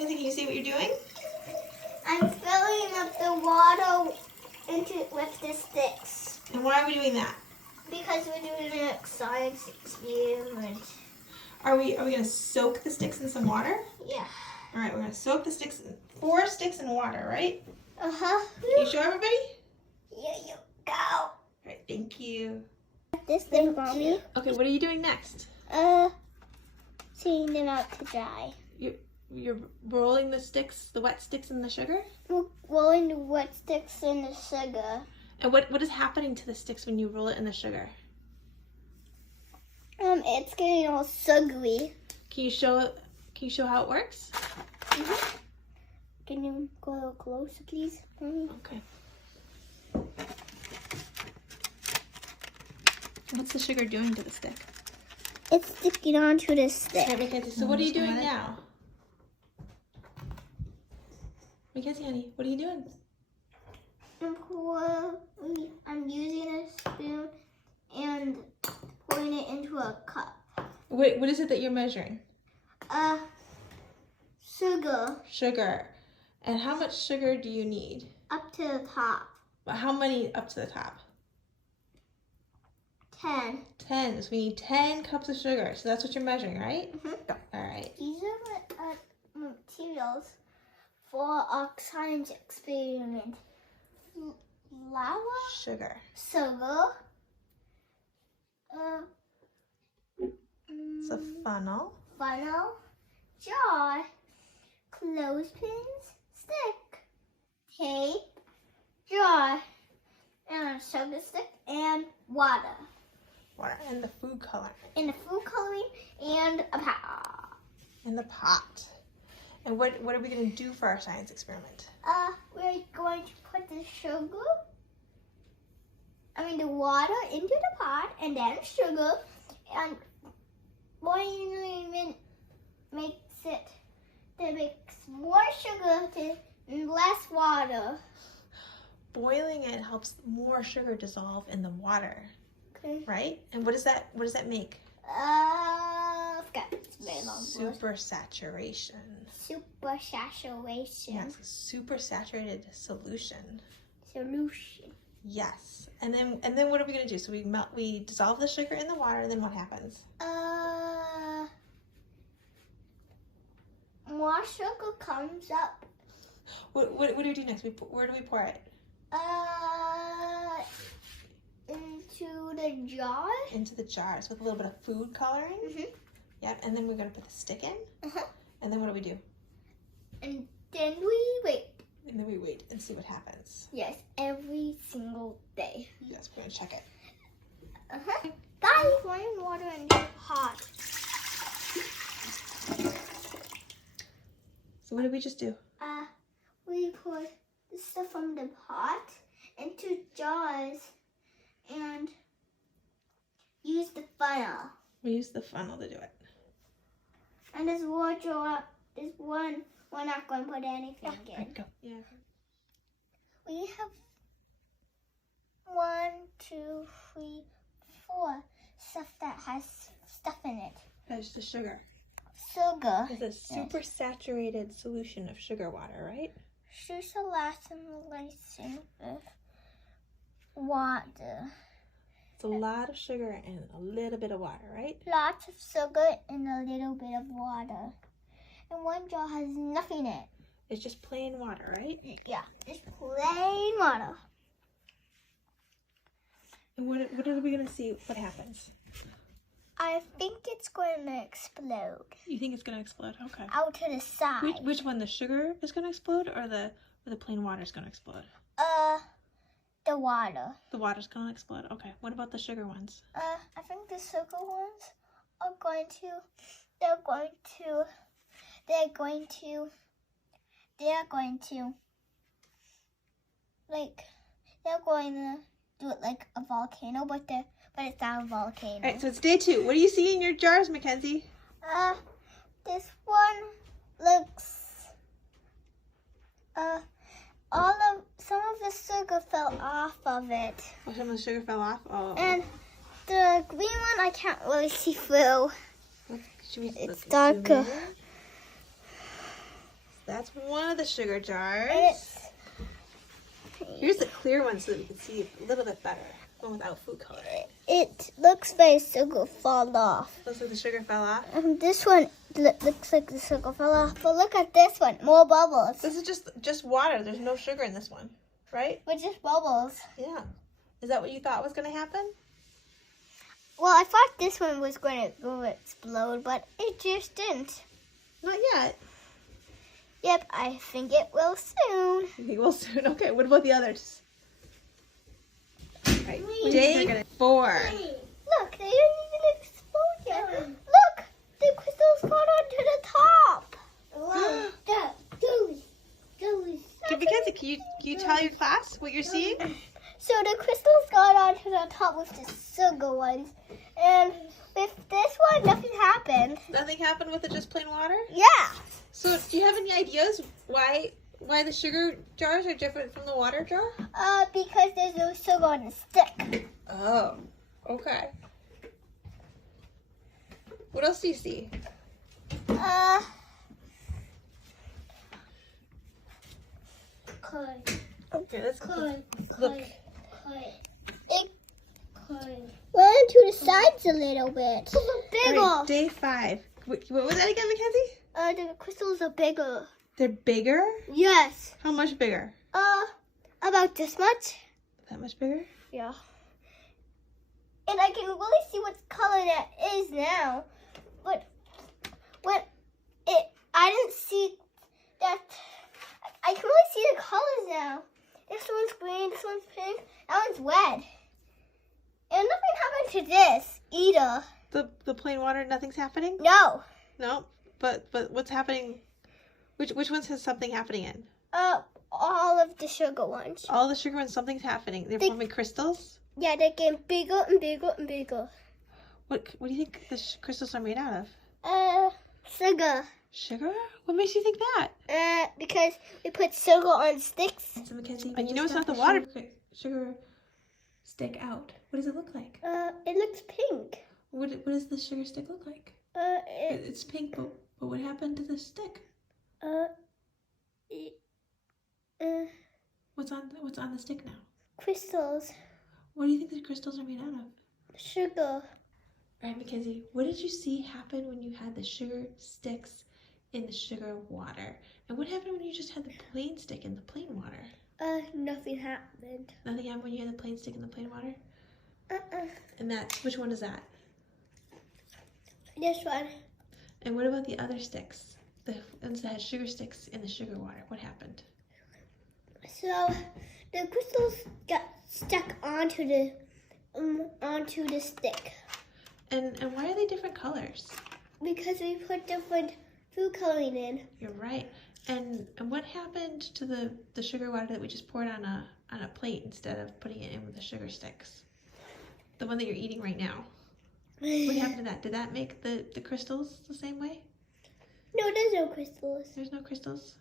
Mackenzi, can you see what you're doing? I'm filling up the water with the sticks. And why are we doing that? Because we're doing a science experiment. Are we gonna soak the sticks in some water? Yeah. All right, we're gonna soak the sticks, 4 sticks in water, right? Uh-huh. Can you show everybody? Here you go. All right, thank you. This thing for me. Okay, what are you doing next? Taking them out to dry. You're rolling the sticks, the wet sticks in the sugar? We're rolling the wet sticks in the sugar. And what is happening to the sticks when you roll it in the sugar? It's getting all sugary. Can you show how it works? Mm-hmm. Can you go a little closer, please? Okay. What's the sugar doing to the stick? It's sticking onto the stick. Okay, Mackenzie, so what are you doing now? Mackenzie, honey, what are you doing? I'm using a spoon and pouring it into a cup. What is it that you're measuring? Sugar. Sugar. And how much sugar do you need? Up to the top. Well, how many up to the top? 10. 10. So we need 10 cups of sugar. So that's what you're measuring, right? Mm-hmm. All right. These are materials for our science experiment. Flour. Sugar. Sugar. It's a funnel. Funnel. Jar. Clothespins. Stick. Tape. Jar. And a sugar stick. And water. Water. And the food coloring. And the food coloring. And a pot. In the pot. And what are we going to do for our science experiment? We're going to put the water into the pot and then sugar, and boiling makes more sugar and less water. Boiling it helps more sugar dissolve in the water, Okay. right? And what does that make? Forgot. It's a very long word. Super saturation. Super saturation. Yes, super saturated solution. Solution. Yes. And then what are we going to do? So we dissolve the sugar in the water, and then what happens? More sugar comes up. What do we do next? Where do we pour it? Into the jar. Into the jars with a little bit of food coloring. Mm-hmm. Yep. And then we're going to put the stick in. Uh-huh. And then what do we do? And then we wait. And then we wait and see what happens. Yes, every single day. Yes, we're going to check it. Uh-huh. Bye. Pouring water in the pot. So what did we just do? We put the stuff from the pot into jars and use the funnel. We used the funnel to do it. And this one, we're not going to put anything in. Right, go. Yeah. We have 1, 2, 3, 4 stuff that has stuff in it. That's the sugar. Sugar. It's a super saturated solution of sugar water, right? Sugar lacing with water. It's a lot of sugar and a little bit of water, right? Lots of sugar and a little bit of water. And one jar has nothing in it. It's just plain water, right? Yeah, just plain water. And what are we going to see? What happens? I think it's going to explode. You think it's going to explode? Okay. Out to the side. Which one? The sugar is going to explode, or the plain water is going to explode? The water. The water's going to explode. Okay. What about the sugar ones? I think the sugar ones are going to do it like a volcano, but it's not a volcano. All right, so it's day 2. What do you see in your jars, Mackenzie? This one looks, some of the sugar fell off of it. Oh, some of the sugar fell off? Oh. And the green one I can't really see through. Should we It's darker. That's one of the sugar And jars. Here's the clear one so that we can see a little bit better. One without food coloring. it looks like sugar fall off. Looks like the sugar fell off. This one looks like the sugar fell off. But look at this one. More bubbles. This is just water. There's no sugar in this one, right? But just bubbles. Yeah. Is that what you thought was going to happen? Well, I thought this one was going to go explode, but it just didn't. Not yet. Yep, I think it will soon. I think we'll soon. Okay, what about the others? All right, Wait. day 4. Look, they didn't even explode yet. Look, the crystals got onto the top. Mackenzi, can you tell your class what you're seeing? So the crystals got onto the top with the sugar ones. And with this one, nothing happened. Nothing happened with it, just plain water? Yeah. So do you have any ideas why the sugar jars are different from the water jar? Because there's no sugar on the stick. Oh, okay. What else do you see? Okay, let's look. Run to the sides a little bit. Bigger. All right, day 5. What was that again, Mackenzie? The crystals are bigger. They're bigger? Yes. How much bigger? About this much. That much bigger? Yeah. And I can really see what color that is now. But I didn't see that. I can really see the colors now. This one's green, this one's pink, that one's red. And nothing happened to this either. The plain water, nothing's happening? No. No. But what's happening? Which ones has something happening in? All of the sugar ones. All the sugar ones, something's happening. They're forming crystals? Yeah, they're getting bigger and bigger and bigger. What do you think the crystals are made out of? Sugar. Sugar? What makes you think that? Because we put sugar on sticks. So Mackenzie, and you know it's not the water. Sugar stick out. What does it look like? It looks pink. What does the sugar stick look like? It's pink, but what happened to the stick? What's on the stick now? Crystals. What do you think the crystals are made out of? Sugar. All right, Mackenzie, what did you see happen when you had the sugar sticks in the sugar water? And what happened when you just had the plain stick in the plain water? Nothing happened. Nothing happened when you had the plain stick in the plain water? And which one is that? This one. And what about the other sticks? The ones that had sugar sticks in the sugar water. What happened? So the crystals got stuck onto the stick. And why are they different colors? Because we put different food coloring in. You're right. And what happened to the sugar water that we just poured on a plate instead of putting it in with the sugar sticks? The one that you're eating right now. What happened to that? Did that make the crystals the same way? No, there's no crystals. There's no crystals?